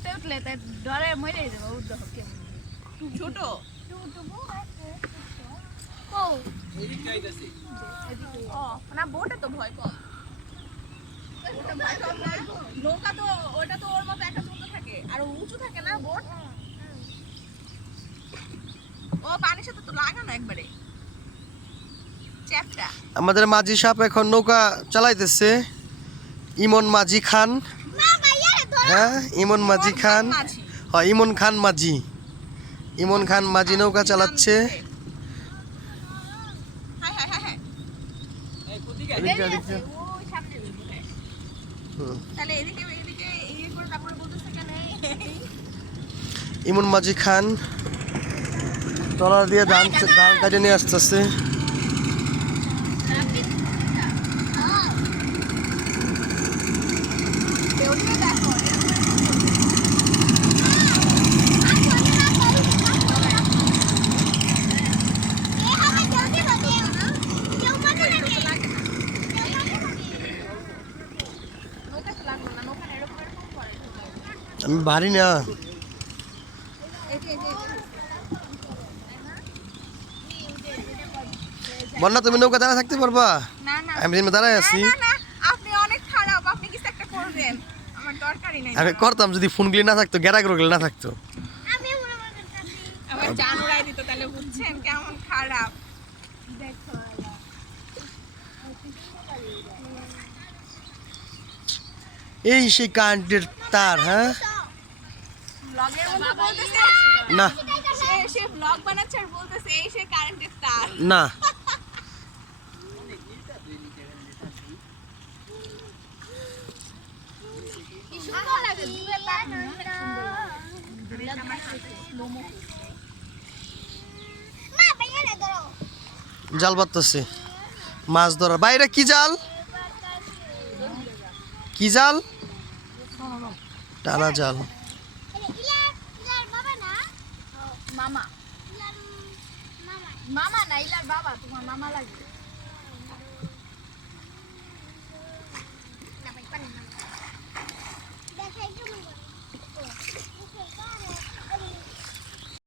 নৌতে উঠলে তাই ডরে মরে যাবে উদ্যোগ কেমন ছোট ও না বোটে তো ভয় কম নৌকা তো ওটা তো ওর মতো একটা ছোট থাকে আর উঁচু থাকে না বোট ও পানির সাথে তো লাগানো একবারে চ্যাপটা আমাদের মাঝি সাহেব এখন নৌকা চালাইতেছে ইমন মাঝি খান হ্যাঁ ইমন মাঝি খান হ্যাঁ ইমন খান মাঝি নৌকা চালাচ্ছে হ্যাঁ হ্যাঁ হ্যাঁ হ্যাঁ ওই সামনে তাহলে এদিকে এদিকে ইয়ে করে তারপরে বলতেছে কেন ইমন মাঝি খান ট্রলার দিয়ে ধান কাটে নিয়ে আসতেছে আমি পারি না বন্যা তুমি নৌকা দাঁড়া থাকতে পারবা না না আমি যেমন দাঁড়ায় আছি না না আপনি অনেক খারাপ আপনি কিছু একটা করবেন আমার দরকারই নাই আমি করতাম যদি ফোনগুলি না থাকতো গ্যারাগুলি না থাকতো আমার জান উড়াই দিত তাহলে বুঝছেন কেমন খারাপ এই সেই কারেন্টের তার হ্যাঁ ব্লগের মধ্যে বলতেছে না সে ব্লগ বানাচ্ছে আর বলতেছে এই সেই কারেন্টের তার না কি সুন্দর লাগে দূরে তার জাল বাঁধতেছে মাছ ধরা বাইরে কি জাল কি জাল টানা জাল মামা মামা না ইলার বাবা তোমার মামা লাগে